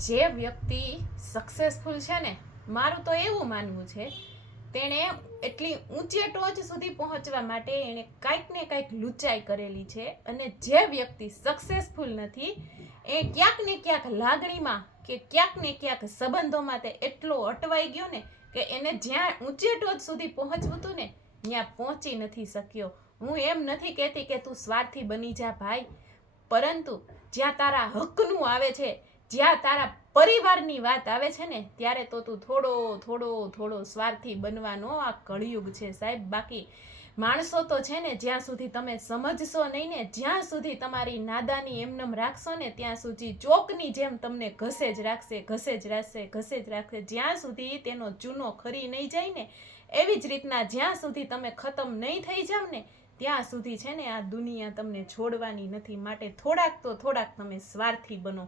જે વ્યક્તિ સક્સેસફુલ છે ને, મારું તો એવું માનવું છે, તેણે એટલી ઊંચે ટોચ સુધી પહોંચવા માટે એણે કાંઈક ને કાંઈક લૂંચાઈ કરેલી છે. અને જે વ્યક્તિ સક્સેસફુલ નથી એ ક્યાંક ને ક્યાંક લાગણીમાં કે ક્યાંક ને ક્યાંક સંબંધોમાં તે એટલો અટવાઈ ગયો ને કે એને જ્યાં ઊંચે ટોચ સુધી પહોંચવું હતું ને ત્યાં પહોંચી નથી શક્યો. હું એમ નથી કહેતી કે તું સ્વાર્થી બની જા ભાઈ, પરંતુ જ્યાં તારા હકનું આવે છે, જ્યાં તારા પરિવારની વાત આવે છે ને, ત્યારે તો તું થોડો સ્વાર્થી બનવાનો આ કળિયુગ છે સાહેબ. બાકી માણસો તો છે ને, જ્યાં સુધી તમે સમજશો નહીં ને, જ્યાં સુધી તમારી નાદાની એમનેમ રાખશો ને, ત્યાં સુધી ચોકની જેમ તમને ઘસે જ રાખશે. જ્યાં સુધી તેનો ચૂનો ખરી નહીં જાય ને, એવી જ રીતના જ્યાં સુધી તમે ખતમ નહીં થઈ જાવ ને, ત્યાં સુધી છે ને આ દુનિયા તમને છોડવાની નથી. માટે થોડાક તમે સ્વાર્થી બનો.